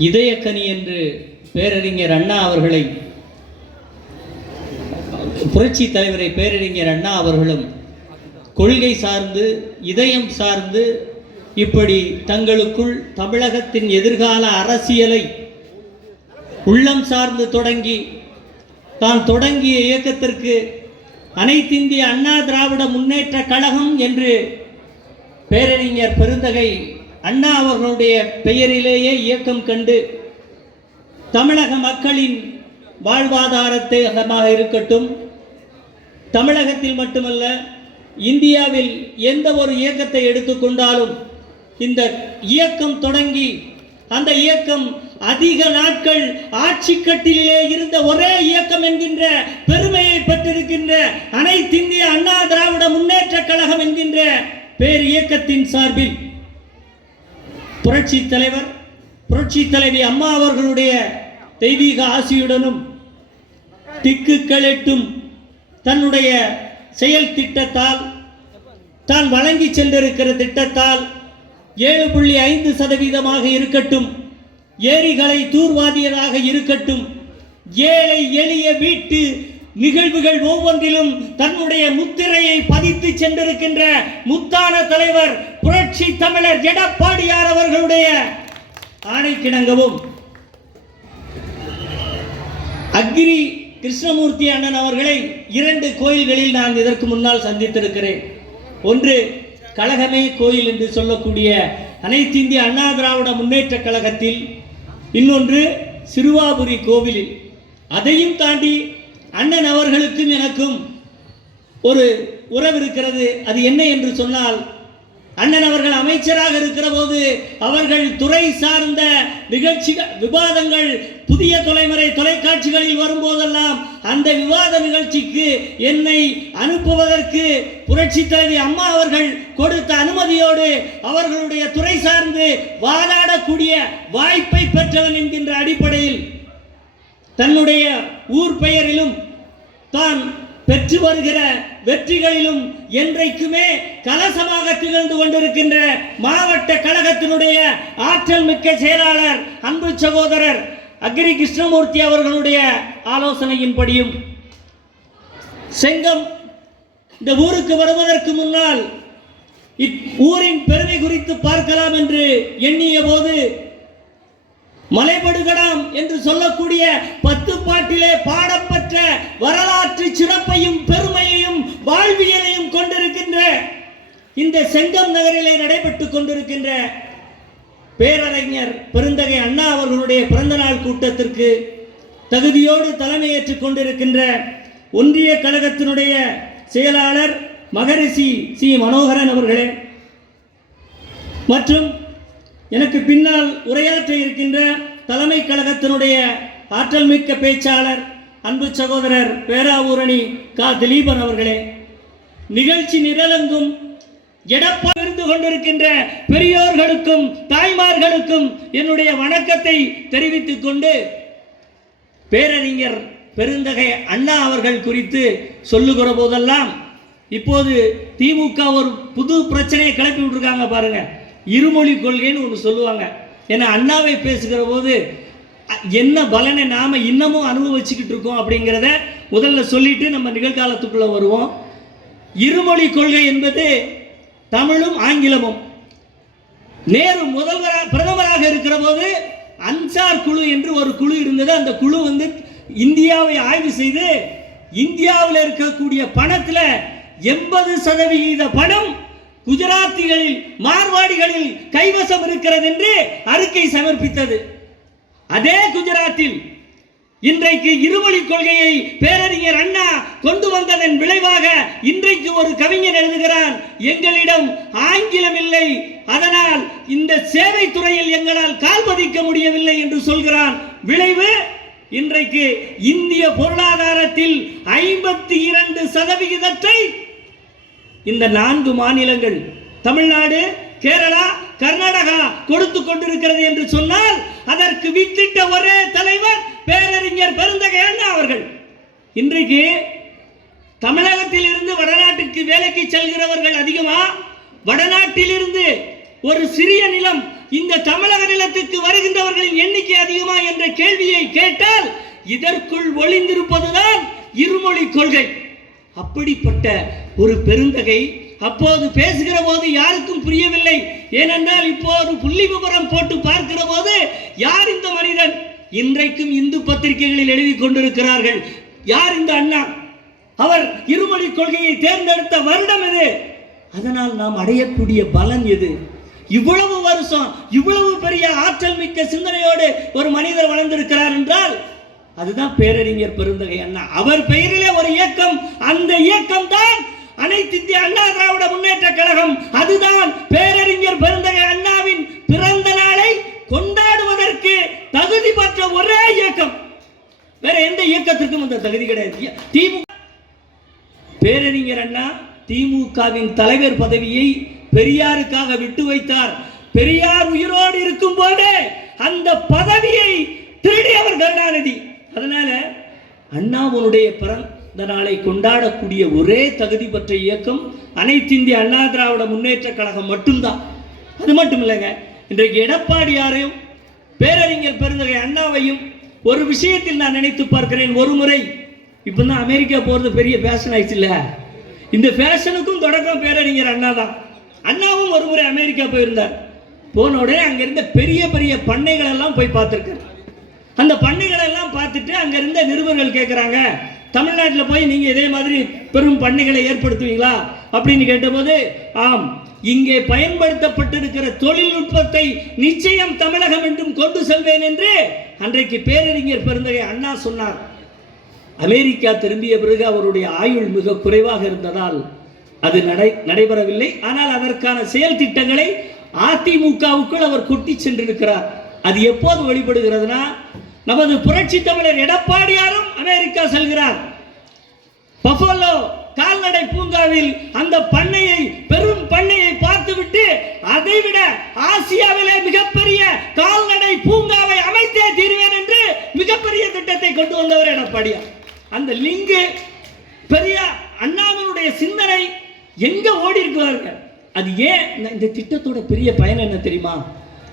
இதயக்கனி என்று பேரறிஞர் அண்ணா அவர்களை புரட்சி தலைவரை பேரறிஞர் அண்ணா அவர்களும் கொள்கை சார்ந்து இதயம் சார்ந்து இப்படி தங்களுக்குள் தமிழகத்தின் எதிர்கால அரசியலை உள்ளம் சார்ந்து தொடங்கி தான் தொடங்கிய இயக்கத்திற்கு அனைத்திந்திய அண்ணா திராவிட முன்னேற்ற கழகம் என்று பேரறிஞர் பெருந்தகை அண்ணா அவர்களுடைய பெயரிலேயே இயக்கம் கண்டு தமிழக மக்களின் வாழ்வாதாரத்தேகமாக இருக்கட்டும் தமிழகத்தில் மட்டுமல்ல இந்தியாவில் எந்த ஒரு இயக்கத்தை எடுத்துக்கொண்டாலும் இந்த இயக்கம் தொடங்கி அந்த இயக்கம் அதிக நாட்கள் ஆட்சி கட்டிலே இருந்த ஒரே இயக்கம் என்கின்ற பெருமையை பெற்றிருக்கின்ற அனைத்திந்திய அண்ணா திராவிட முன்னேற்ற கழகம் என்கின்ற பேர் இயக்கத்தின் சார்பில் புரட்சி தலைவர் புரட்சி தலைவி அம்மா அவர்களுடைய தெய்வீக ஆசியுடனும் திக்குகள் எட்டும் தன்னுடைய செயல் திட்டத்தால் தான் வழங்கி சென்றிருக்கிற திட்டத்தால் ஏழு புள்ளி ஐந்து சதவீதமாக இருக்கட்டும் ஏரிகளை தூர்வாதியதாக இருக்கட்டும் ஏழை எளிய வீட்டு நிகழ்வுகள் ஒவ்வொன்றிலும் தன்னுடைய முத்திரையை பதித்து சென்றிருக்கின்ற முத்தான தலைவர் புரட்சி தமிழர் எடப்பாடியார் அவர்களுடைய ஆணை கிணங்கவும் அக்ரி கிருஷ்ணமூர்த்தி அண்ணன் அவர்களை இரண்டு கோயில்களில் நான் இதற்கு முன்னால் சந்தித்திருக்கிறேன். ஒன்று கழகமே கோயில் என்று சொல்லக்கூடிய அனைத்து இந்திய அண்ணா திராவிட முன்னேற்ற கழகத்தில் இன்னொன்று சிறுவாபுரி கோவிலில். அதையும் தாண்டி அண்ணன் அவர்களுக்கும் எனக்கும் ஒரு உறவு இருக்கிறது. அது என்ன என்று சொன்னால் அண்ணன் அவர்கள் அமைச்சராக இருக்கிற போது அவர்கள் துறை சார்ந்த நிகழ்ச்சிகள் விவாதங்கள் புதிய தொலைமுறை தொலைக்காட்சிகளில் வரும்போதெல்லாம் அந்த விவாத நிகழ்ச்சிக்கு என்னை அனுப்புவதற்கு புரட்சி தலைவி அம்மா அவர்கள் கொடுத்த அனுமதியோடு அவர்களுடைய துறை சார்ந்து வாதாடக்கூடிய வாய்ப்பை பெற்றவன் என்கின்ற அடிப்படையில் தன்னுடைய ஊர் பெயரிலும் தான் பெற்று வருகிற வெற்றிகளிலும் என்றைக்குமே கலசமாக திகழ்ந்து கொண்டிருக்கின்ற மாவட்ட கழகத்தினுடைய ஆற்றல் மிக்க செயலாளர் அன்பு சகோதரர் அக்ரி கிருஷ்ணமூர்த்தி அவர்களுடைய ஆலோசனையின்படியும் செங்கம் இந்த ஊருக்கு வருவதற்கு முன்னால் ஊரின் பெருமை குறித்து பார்க்கலாம் என்று எண்ணிய போது மலைபடுகடாம் என்று சொல்லக்கூடிய பத்து பாட்டிலே பாடப்பட்ட வரலாற்று சிறப்பையும் பெருமையையும் வாழ்வியலையும் கொண்டிருக்கின்ற இந்த செங்கம் நகரிலே நடைபெற்றுக் கொண்டிருக்கின்ற பேரறிஞர் பெருந்தகை அண்ணா அவர்களுடைய பிறந்தநாள் கூட்டத்திற்கு தகுதியோடு தலைமையேற்றுக் கொண்டிருக்கின்ற ஒன்றிய கழகத்தினுடைய செயலாளர் மகரிஷி சி. மனோகரன் அவர்களே மற்றும் எனக்கு பின்னால் உரையாற்ற இருக்கின்ற தலைமை கழகத்தினுடைய ஆற்றல் மிக்க பேச்சாளர் அன்பு சகோதரர் பேராவூரணி கா. திலீபன் அவர்களே நிகழ்ச்சி நிரலங்கும் எடப்பகிர்ந்து கொண்டிருக்கின்ற பெரியோர்களுக்கும் தாய்மார்களுக்கும் என்னுடைய வணக்கத்தை தெரிவித்துக் கொண்டு பேரறிஞர் பெருந்தகை அண்ணா அவர்கள் குறித்து சொல்லுகிற போதெல்லாம் இப்போது திமுக ஒரு புது பிரச்சனையை கிளப்பி விட்டுருக்காங்க பாருங்கள் இருமொழி கொள்கைன்னு ஒன்று சொல்லுவாங்க. ஏன்னா அண்ணாவை பேசுகிற போது என்ன பலனை நாம் இன்னமும் அனுபவிச்சுக்கிட்டு இருக்கோம் அப்படிங்கிறத முதல்ல சொல்லிட்டு நம்ம நிகழ்காலத்துக்குள்ளே வருவோம். இருமொழி கொள்கை என்பது தமிழும் ஆங்கிலமும். நேரு முதல்வராக பிரதமராக இருக்கிற போது அன்சார் குழு என்று ஒரு குழு இருந்தது. அந்த குழு வந்து இந்தியாவை ஆய்வு செய்து இந்தியாவில் இருக்கக்கூடிய பணத்தில் எண்பது சதவிகித பணம் குஜராத்திகளில் மார்வாடிகளில் கைவசம் இருக்கிறது என்று அறிக்கை சமர்ப்பித்தது. அதே குஜராத்தில் இன்றைக்கு இருமொழி கொள்கையை பேரறிஞர் அண்ணா கொண்டு வந்ததன் விளைவாக இன்றைக்கு ஒரு கவிஞன் எழுதுகிறான் எங்களிடம் ஆங்கிலம் இல்லை அதனால் இந்த சேவை துறையில் எங்களால் கால் பதிக்க முடியவில்லை என்று சொல்கிறான். விளைவு இன்றைக்கு இந்திய பொருளாதாரத்தில் ஐம்பத்தி இரண்டு சதவிகிதத்தை இந்த நான்கு மாநிலங்கள் தமிழ்நாடு கேரளா கர்நாடகா கொடுத்து கொண்டிருக்கிறது என்று சொன்னால் அதற்கு வித்திட்ட ஒரே தலைவர் பேரறிஞர் பெருந்தகை அண்ணா அவர்கள். இன்றைக்கு தமிழகத்தில் இருந்து வடநாட்டுக்கு வேலைக்கு செல்கிறவர்கள் அதிகமா? வடநாட்டில் இருந்து ஒரு சிறிய நிலம் இந்த தமிழக நிலத்துக்கு வருகின்றவர்களின் எண்ணிக்கை அதிகமா என்ற கேள்வியை கேட்டால் இதற்குள் ஒளிந்திருப்பதுதான் இருமொழி கொள்கை. அப்படிப்பட்ட ஒரு பெருந்தகை அப்போது பேசுகிற போது யாருக்கும் புரியவில்லை. ஏனென்றால் இப்போது புள்ளி விவரம் போட்டு பார்க்கிற போது யார் இந்த மனிதன்? இன்றைக்கும் இந்து பத்திரிகைகளில் எழுதி கொண்டிருக்கிறார்கள். யார் இந்த அண்ணா? அவர் இருமொழி கொள்கையை தேர்ந்தெடுத்த வருடம் எது? அதனால் நாம் அடையக்கூடிய பலன் எது? இவ்வளவு வருஷம் இவ்வளவு பெரிய ஆற்றல் மிக்க சிந்தனையோடு ஒரு மனிதர் வளர்ந்திருக்கிறார் என்றால் அதுதான் பேரறிஞர் பெருந்தகை அண்ணா. அவர் பெயரிலே ஒரு இயக்கம் அந்த இயக்கம் தான் அனைத்து இந்திய அண்ணா திராவிட முன்னேற்ற கழகம். அதுதான் பேரறிஞர் பெருந்தகை அண்ணாவின் பிறந்த நாளை கொண்டாடுவதற்கு தகுதி பெற்ற ஒரே இயக்கம். வேற எந்த இயக்கத்திற்கும் அந்த தகுதி கிடையாது. திமுக பேரறிஞர் அண்ணா திமுகவின் தலைவர் பதவியை பெரியாருக்காக விட்டு வைத்தார். பெரியார் உயிரோடு இருக்கும் போதே அந்த பதவியை திருடியவர் கருணாநிதி அதனால் அண்ணாவுனுடைய பிறந்த நாளை கொண்டாடக்கூடிய ஒரே தகுதி பெற்ற இயக்கம் அனைத்து இந்திய அண்ணா திராவிட முன்னேற்ற கழகம் மட்டும்தான். அது மட்டும் இல்லைங்க இன்றைக்கு எடப்பாடியாரையும் பேரறிஞர் பெருந்தகை அண்ணாவையும் ஒரு விஷயத்தில் நான் நினைத்து பார்க்கிறேன். ஒரு முறை இப்போ தான் அமெரிக்கா போகிறது பெரிய ஃபேஷன் ஆயிடுச்சு இல்லை? இந்த ஃபேஷனுக்கும் தொடக்கம் பேரறிஞர் அண்ணா தான். அண்ணாவும் ஒரு முறை அமெரிக்கா போயிருந்தார். போன உடனே அங்கே இருந்த பெரிய பெரிய பண்ணைகள் எல்லாம் போய் பார்த்துருக்காரு. அந்த பண்ணைகளை எல்லாம் பார்த்துட்டு அங்கே இருந்த நிருபர்கள் கேட்குறாங்க தமிழ்நாட்டில் போய் நீங்க இதே மாதிரி பெரும் பண்ணைகளை ஏற்படுத்துவீங்களா? அப்படின்னு கேட்டபோது ஆம் இங்கே பயன்படுத்தப்பட்டிருக்கிற தொழில்நுட்பத்தை நிச்சயம் தமிழகம் என்றும் கொண்டு செல்வேன் என்று அன்றைக்கு பேரறிஞர் பெருந்தகை அண்ணா சொன்னார். அமெரிக்கா திரும்பிய பிறகு அவருடைய ஆயுள் மிக குறைவாக இருந்ததால் அது நடை நடைபெறவில்லை. ஆனால் அதற்கான செயல் திட்டங்களை அதிமுகவுக்குள் அவர் கொட்டி சென்றிருக்கிறார். அது எப்போது வெளிப்படுகிறதுனா நமது புரட்சி தமிழர் எடப்பாடியாரும் அமெரிக்கா செல்கிறார். பஃபோலோ கால்நடை பூங்காவில் அந்த பண்ணையை பெரும் பண்ணையை பார்த்துவிட்டு அதைவிட ஆசியாவிலே மிகப்பெரிய கால்நடை பூங்காவை அமைத்தே தீர்வேன் என்று மிகப்பெரிய திட்டத்தை கொண்டு வந்தவர் எடப்பாடியார். அந்த லிங்கு பெரிய அண்ணாவினுடைய சிந்தனை எங்க ஓடி இருக்கிறார்கள் அது ஏன் இந்த திட்டத்தோட பெரிய பயன் என்ன தெரியுமா?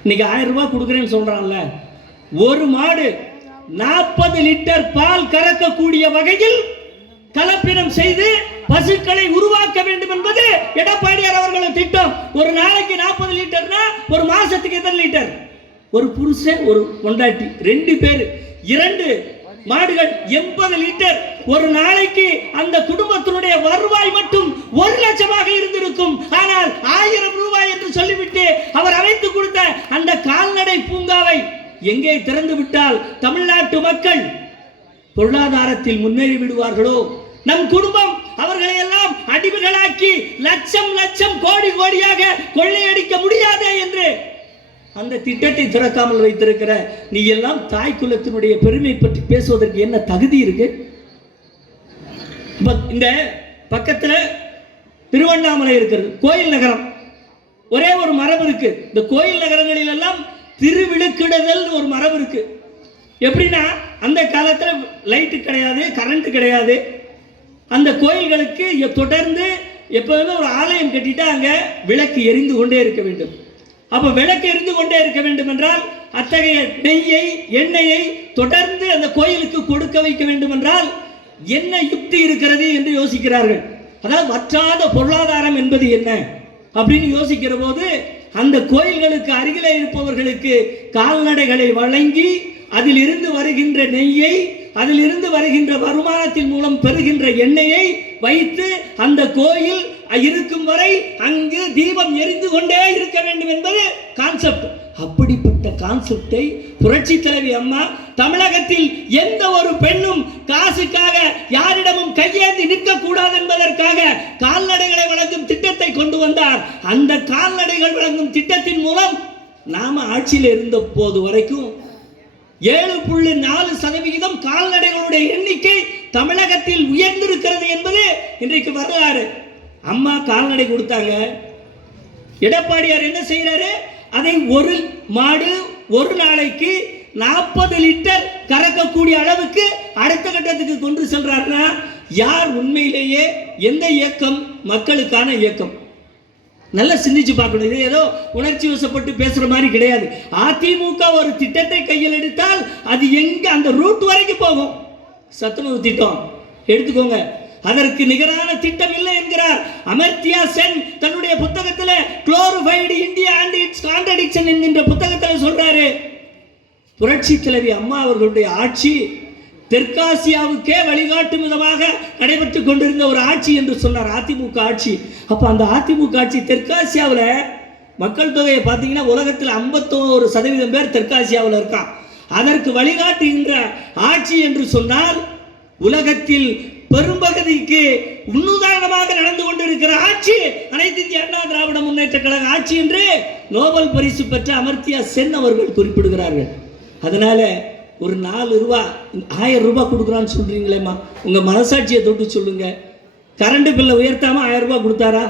இன்னைக்கு ஆயிரம் ரூபாய் கொடுக்குறேன்னு சொல்றான்ல. ஒரு மாடு நாற்பது லிட்டர் பால் கறக்கக்கூடிய வகையில் கலப்பினம் செய்து பசுக்களை உருவாக்க வேண்டும் என்பது எடப்பாடியார் அவர்களின் திட்டம். ஒரு நாளைக்கு நாற்பது லிட்டர்னா ஒரு மாசத்துக்கு எத்தனை லிட்டர்? ஒரு புருஷன் ஒரு கொண்டாட்டி ரெண்டு பேர். இரண்டு மாடுகள் எண்பது லிட்டர். ஒரு நாளைக்கு அந்த குடும்பத்தினுடைய வருவாய் மட்டும் ஒரு லட்சமாக இருந்திருக்கும். ஆனால் ஆயிரம் ரூபாய் என்று சொல்லிவிட்டு அவர் அமைத்து கொடுத்த அந்த கால்நடை பூங்காவை எங்கே திறந்து விட்டால் தமிழ்நாட்டு மக்கள் பொருளாதாரத்தில் முன்னேறி விடுவார்களோ? நம் குடும்பம் அவர்களை எல்லாம் அடிமைகளாக்கி லட்சம் லட்சம் கோடி கோடியாக கொள்ளையடிக்க முடியாதே என்று அந்த திட்டத்தை திறக்காமல் வைத்திருக்கிற நீ எல்லாம் தாய் குலத்தினுடைய பெருமை பற்றி பேசுவதற்கு என்ன தகுதி இருக்கு? இந்த பக்கத்தில் திருவண்ணாமலை இருக்கிறது கோயில் நகரம். ஒரே ஒரு மரபு இருக்கு. இந்த கோயில் நகரங்களில் எல்லாம் திருவிழுக்கிடுதல் ஒரு மரபு இருக்கு. எப்படின்னா அந்த காலத்தில் லைட்டு கிடையாது கரண்ட் கிடையாது. அந்த கோயில்களுக்கு தொடர்ந்து எப்போதுமே ஒரு ஆலயம் கட்டிட்டா அங்கே விளக்கு எரிந்து கொண்டே இருக்க வேண்டும். அப்போ விளக்கு எரிந்து கொண்டே இருக்க வேண்டும் என்றால் அத்தகைய நெய்யை எண்ணெயை தொடர்ந்து அந்த கோயிலுக்கு கொடுக்க வைக்க வேண்டும் என்றால் என்ன யுக்தி இருக்கிறது என்று யோசிக்கிறார்கள். அதாவது வற்றாத பொருளாதாரம் என்பது என்ன? அப்படின்னு யோசிக்கிற போது அந்த கோயில்களுக்கு அருகிலே இருப்பவர்களுக்கு கால்நடைகளை வழங்கி அதில் இருந்து வருகின்ற நெய்யை அதிலிருந்து வருகின்ற வருமானத்தின் மூலம் பெறுகின்ற எண்ணெயை வைத்து அந்த கோயில் இருக்கும் வரை அங்கு தீபம் எரிந்து கொண்டே இருக்க வேண்டும் என்பது கான்செப்ட் அப்படிப்பட்ட கான்செப்டை புரட்சி தலைவி அம்மா தமிழகத்தில் எந்த ஒரு பெண்ணும் காசுக்காக யாரிடமும் கையேந்தி நிற்க கூடாது என்பதற்காக கால்நடைகளை வழங்கும் திட்டத்தை கொண்டு வந்தார். அந்த கால்நடைகள் வழங்கும் திட்டத்தின் மூலம் நாம ஆட்சியில் இருந்த போது வரைக்கும் ஏழு புள்ளி நாலு சதவிகிதம் கால்நடைகளுடைய எண்ணிக்கை தமிழகத்தில் உயர்ந்திருக்கிறது என்பது இன்றைக்கு வரலாறு. அம்மா கால்நடை கொடுத்தாங்க. எடப்பாடியார் என்ன செய்யறாரு அதை ஒரு மாடு ஒரு நாளைக்கு நாற்பது லிட்டர் கறக்கக்கூடிய அளவுக்கு அடுத்த கட்டத்துக்கு கொண்டு செல்றாருன்னா யார் உண்மையிலேயே எந்த இயக்கம் மக்களுக்கான இயக்கம்? நல்லா சிந்திச்சு பார்க்கணும். இது ஏதோ உணர்ச்சி வசப்பட்டு பேசுற மாதிரி கிடையாது. அதிமுக ஒரு திட்டத்தை கையில் எடுத்தால் அது எங்க அந்த ரூட் வரைக்கும் போகும். சத்துணவு திட்டம். எடுத்துக்கோங்க. அதற்கு நிகரான திட்டம் இல்லை என்கிறார் அமர்த்தியா சென். தன்னுடைய புத்தகத்தில் glorified India and its contradiction என்கின்ற புத்தகத்தில் சொல்றாரு. புரட்சி தலைவி அம்மா அவர்களுடைய ஆட்சி தெற்காசியாவுக்கே வழிகாட்டும் விதமாக நடைபெற்றுக் கொண்டிருந்த ஒரு ஆட்சி என்று சொன்னார் அதிமுக ஆட்சி. அப்போ அந்த அதிமுக ஆட்சி தெற்காசியாவில் மக்கள் தொகையை பார்த்தீங்கன்னா உலகத்தில் ஐம்பத்தோரு சதவீதம் பேர் தெற்காசியாவில் இருக்கான் அதற்கு வழிகாட்டுகின்ற ஆட்சி என்று சொன்னால் உலகத்தில் பெரும்பகுதிக்கு முன்னுதாரணமாக நடந்து கொண்டிருக்கிற ஆட்சி அனைத்து இந்திய அண்ணா திராவிட முன்னேற்ற கழக ஆட்சி என்று நோபல் பரிசு பெற்ற அமர்த்தியா சென் அவர்கள் குறிப்பிடுகிறார்கள். அதனால் ஒரு நாலு ரூபா ஆயிரம் ரூபாய் கொடுக்குறான்னு சொல்கிறீங்களேம்மா உங்கள் மனசாட்சியை தொட்டு சொல்லுங்க. கரண்ட் பில்லை உயர்த்தாமல் ஆயிரம் ரூபாய் கொடுத்தாரா?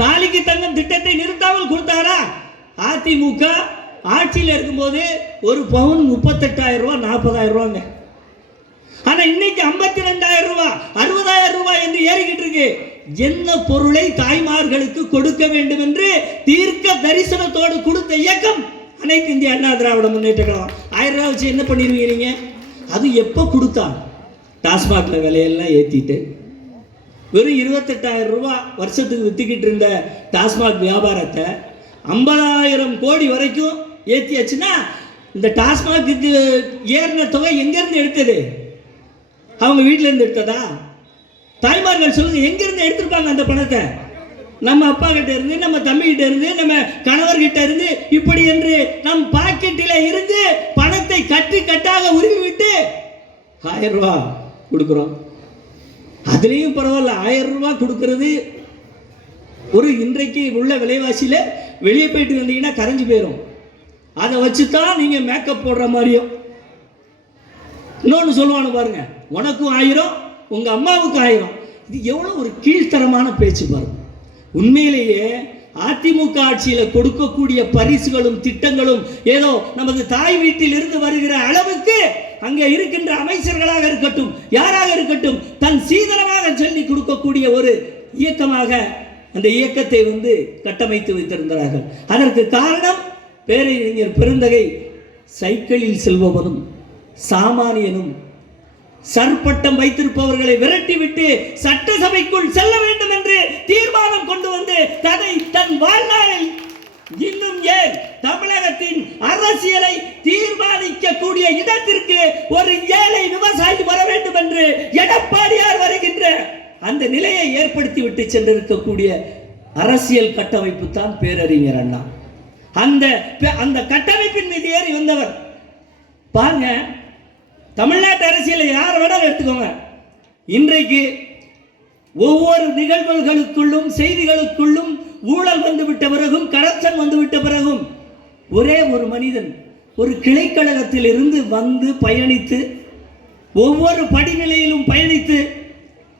தாலிக்கு தங்கம் திட்டத்தை நிறுத்தாமல் கொடுத்தாரா? அதிமுக ஆட்சியில் இருக்கும்போது ஒரு பவுன் முப்பத்தெட்டாயிரம் ரூபா நாற்பதாயிரம் ரூபாங்க. ஆனால் இன்னைக்கு ஐம்பத்தி ரெண்டாயிரம் ரூபா அறுபதாயிரம் ரூபாய் என்று ஏறிக்கிட்டு இருக்கு. என்ன பொருளை தாய்மார்களுக்கு கொடுக்க வேண்டும் என்று தீர்க்க தரிசனத்தோடு கொடுத்த இயக்கம் அனைத்து இந்திய அண்ணா திராவிட முன்னேற்ற கழகம் ஆயிரம் ரூபா வச்சு என்ன பண்ணிடுவீங்க நீங்கள் அது எப்போ கொடுத்தான் டாஸ்மாகில் விலையெல்லாம் ஏற்றிட்டு வெறும் இருபத்தெட்டாயிரம் ரூபா வருஷத்துக்கு விற்றுக்கிட்டு இருந்த டாஸ்மாக் வியாபாரத்தை ஐம்பதாயிரம் கோடி வரைக்கும் ஏற்றியாச்சுன்னா இந்த டாஸ்மாக்கு ஏறின தொகை எங்கேருந்து எடுத்தது? அவங்க வீட்டிலேருந்து எடுத்ததா? தாய்மார்கள் சொல்லுங்கள் எங்கேருந்து எடுத்திருப்பாங்க அந்த பணத்தை? நம்ம அப்பா கிட்ட இருந்து நம்ம தம்பி கிட்ட இருந்து நம்ம கணவர்கிட்ட இருந்து இப்படி என்று நம் பாக்கெட்டில் இருந்து பணத்தை கட்டு கட்டாக உருவி விட்டு ஆயிரம் ரூபா கொடுக்குறோம். அதுலேயும் பரவாயில்ல ஆயிரம் ரூபா கொடுக்கறது. ஒரு இன்றைக்கு உள்ள விலைவாசியில் வெளியே போயிட்டு வந்தீங்கன்னா கரைஞ்சு போயிடும் அதை வச்சு தான் நீங்கள் மேக்கப் போடுற மாதிரியும். இன்னொன்று சொல்லுவானு பாருங்க உனக்கும் ஆயிரம் உங்கள் அம்மாவுக்கும் ஆயிரம். இது எவ்வளோ ஒரு கீழ்த்தரமான பேச்சு பாருங்க. உண்மையிலேயே அதிமுக ஆட்சியில் கொடுக்கக்கூடிய பரிசுகளும் திட்டங்களும் ஏதோ நமது தாய் வீட்டில் இருந்து வருகிற அளவுக்கு அங்கே இருக்கின்ற அமைச்சர்களாக இருக்கட்டும் யாராக இருக்கட்டும் தன் சீதனமாக சொல்லி கொடுக்கக்கூடிய ஒரு இயக்கமாக அந்த இயக்கத்தை வந்து கட்டமைத்து வைத்திருந்தார்கள். அதற்கு காரணம் பேரறிஞர் பெருந்தகை சைக்கிளில் செல்பவனும் சாமானியனும் சர்பட்டம் வைத்திருப்பவர்களை விரட்டிவிட்டு சட்டசபைக்குள் செல்ல வேண்டும் என்று தீர்மானம் கொண்டு வந்து தன்னை தன் வாழ்நாளில் இன்னும் ஏன் தமிழகத்தின் அரசியலை தீர்மானிக்கக்கூடிய இடத்திற்கு ஒரு ஏழை விவசாயி வர வேண்டும் என்று எடப்பாடியார் வருகின்ற அந்த நிலையை ஏற்படுத்தி விட்டு சென்றிருக்கக்கூடிய அரசியல் கட்டமைப்பு தான் பேரறிஞர் அண்ணா. அந்த அந்த கட்டமைப்பின் மீது ஏறி வந்தவர். பாருங்க தமிழ்நாட்டு அரசியல் யார் வேணாலும் எடுத்துக்கோங்க. இன்றைக்கு ஒவ்வொரு நிகழ்வுகளுக்குள்ளும் செய்திகளுக்குள்ளும் ஊழல் வந்துவிட்ட பிறகும் கரப்ஷன் வந்துவிட்ட பிறகும் ஒரே ஒரு மனிதன் ஒரு கிளைக்கழகத்தில் இருந்து வந்து பயணித்து ஒவ்வொரு படிநிலையிலும் பயணித்து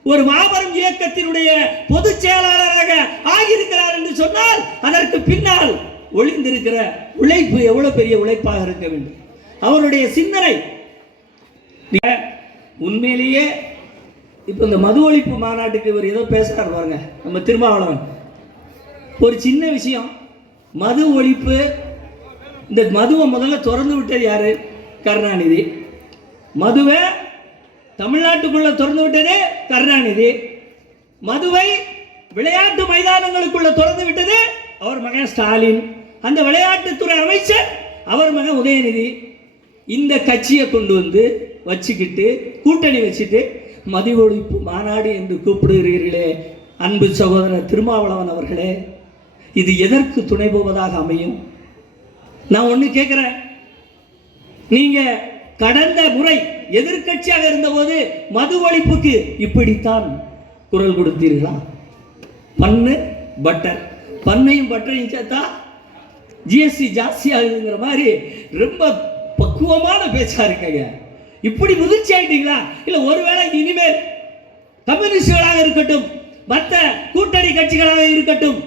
ஒரு மாபெரும் இயக்கத்தினுடைய பொதுச் செயலாளராக ஆகியிருக்கிறார் என்று சொன்னால் அதற்கு பின்னால் ஒளிந்திருக்கிற உழைப்பு எவ்வளவு பெரிய உழைப்பாக இருக்க வேண்டும். அவருடைய சிந்தனை உண்மையிலேயே இப்போ இந்த மது ஒழிப்பு மாநாட்டுக்கு இவர் ஏதோ பேசுகிறார் பாருங்க நம்ம திருமாவளவன். ஒரு சின்ன விஷயம் மது ஒழிப்பு இந்த மதுவை முதல்ல திறந்து விட்டது யார்? கருணாநிதி. மதுவை தமிழ்நாட்டுக்குள்ள திறந்து விட்டது கருணாநிதி. மதுவை விளையாட்டு மைதானங்களுக்குள்ள திறந்து விட்டது அவர் மகன் ஸ்டாலின். அந்த விளையாட்டுத்துறை அமைச்சர் அவர் மகன் உதயநிதி. இந்த கட்சியை கொண்டு வந்து வச்சுக்கிட்டு கூட்டணி வச்சுட்டு மது ஒழிப்பு மாநாடு என்று கூப்பிடுகிறீர்களே அன்பு சகோதரர் திருமாவளவன் அவர்களே இது எதற்கு துணை போவதாக அமையும்? நான் ஒன்று கேட்குறேன் நீங்கள் கடந்த முறை எதிர்க்கட்சியாக இருந்தபோது மது ஒழிப்புக்கு இப்படித்தான் குரல் கொடுத்தீர்களா? பண்ணு பட்டர் பண்ணையும் பட்டரையும் சேர்த்தா ஜிஎஸ்டி ஜாஸ்தியாகுதுங்கிற மாதிரி ரொம்ப பக்குவமான பேச்சாக இருக்கங்க. இப்படி முதிர்ச்சி ஆயிட்டீங்களா? இல்ல ஒருவேளை இனிமேல் கம்யூனிஸ்டுகளாக இருக்கட்டும் மற்ற கூட்டணி கட்சிகளாக இருக்கட்டும்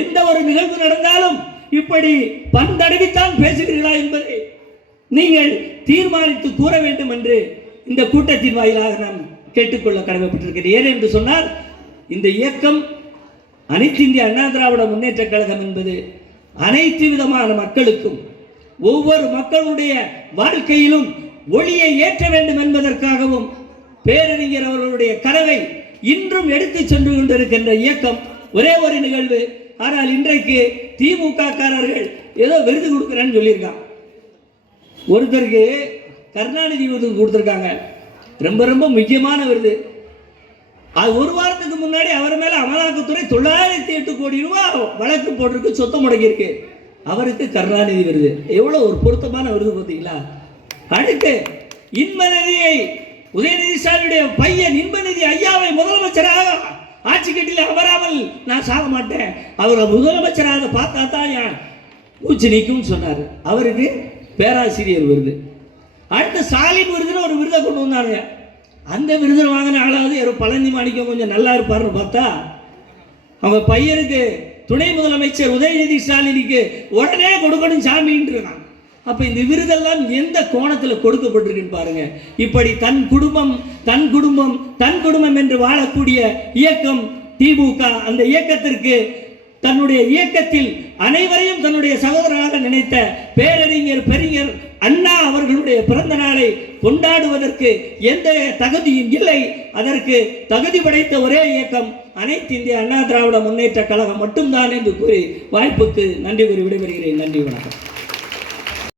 எந்த ஒரு நிகழ்வு நடந்தாலும் இப்படி பந்தடவித்தான் பேசுகிறீர்களா என்பதை நீங்கள் தீர்மானித்து கூற வேண்டும் என்று இந்த கூட்டத்தின் வாயிலாக நான் கேட்டுக்கொள்ள கடமைப்பட்டிருக்கிறேன். ஏன் என்று சொன்னால் இந்த இயக்கம் அனைத்து இந்திய அண்ணா திராவிட முன்னேற்ற கழகம் என்பது அனைத்து விதமான மக்களுக்கும் ஒவ்வொரு மக்களுடைய வாழ்க்கையிலும் ஒளியை ஏற்ற வேண்டும் என்பதற்காகவும் பேரறிஞர் அவர்களுடைய கனவை இன்றும் எடுத்துச் சென்று கொண்டிருக்கின்ற இயக்கம். ஒரே ஒரு நிகழ்வு. ஆனால் இன்றைக்கு திமுக காரர்கள் ஏதோ விருது கொடுக்குறேன்னு சொல்லியிருக்கான் ஒருத்தருக்கு கருணாநிதி விருது கொடுத்துருக்காங்க. ரொம்ப ரொம்ப முக்கியமான விருது. அது ஒரு வாரத்துக்கு முன்னாடி அவர் மேலே அமலாக்கத்துறை தொள்ளாயிரத்தி எட்டு கோடி ரூபாய் வழக்கு போட்டிருக்கு சொத்தம் முடங்கியிருக்கு அவருக்கு கருணாநிதி விருது. எவ்வளோ ஒரு பொருத்தமான விருது பார்த்தீங்களா? அடுத்து இன்பநிதியை உதயநிதி ஸ்டாலினுடைய பையன் இன்பநிதி ஐயாவை முதலமைச்சராக ஆட்சி கட்டில் அமராமல் நான் சாக மாட்டேன். அவரை முதலமைச்சராக பார்த்தா தான் என் மூச்சு நிற்கும்னு சொன்னார். அவருக்கு பேராசிரியர் விருது. அடுத்து ஸ்டாலின் விருதுன்னு ஒரு விருதை கொண்டு வந்தாங்க அந்த விருதை வாங்கின ஆளாவது யாரோ பழனி மாணிக்கம் கொஞ்சம் நல்லா இருப்பார்னு பார்த்தா அவங்க பையனுக்கு துணை முதலமைச்சர் உதயநிதி ஸ்டாலினுக்கு உடனே கொடுக்கணும் சாமின்னு இருக்கான் அப்ப இந்த விருதெல்லாம் எந்த கோணத்தில் கொடுக்கப்பட்டிருக்குன்னு பாருங்க. இப்படி தன் குடும்பம் தன் குடும்பம் தன் குடும்பம் என்று வாழக்கூடிய இயக்கம் திமுக. அந்த இயக்கத்திற்கு தன்னுடைய இயக்கத்தில் அனைவரையும் தன்னுடைய சகோதரராக நினைத்த பேரறிஞர் பெரியர் அண்ணா அவர்களுடைய பிறந்த நாளை கொண்டாடுவதற்கு எந்த தகுதியும் இல்லை. அதற்கு தகுதி படைத்த ஒரே இயக்கம் அனைத்து இந்திய அண்ணா திராவிட முன்னேற்ற கழகம் மட்டும்தான் என்று கூறி வாய்ப்புக்கு நன்றி கூறி விடைபெறுகிறேன். நன்றி வணக்கம்.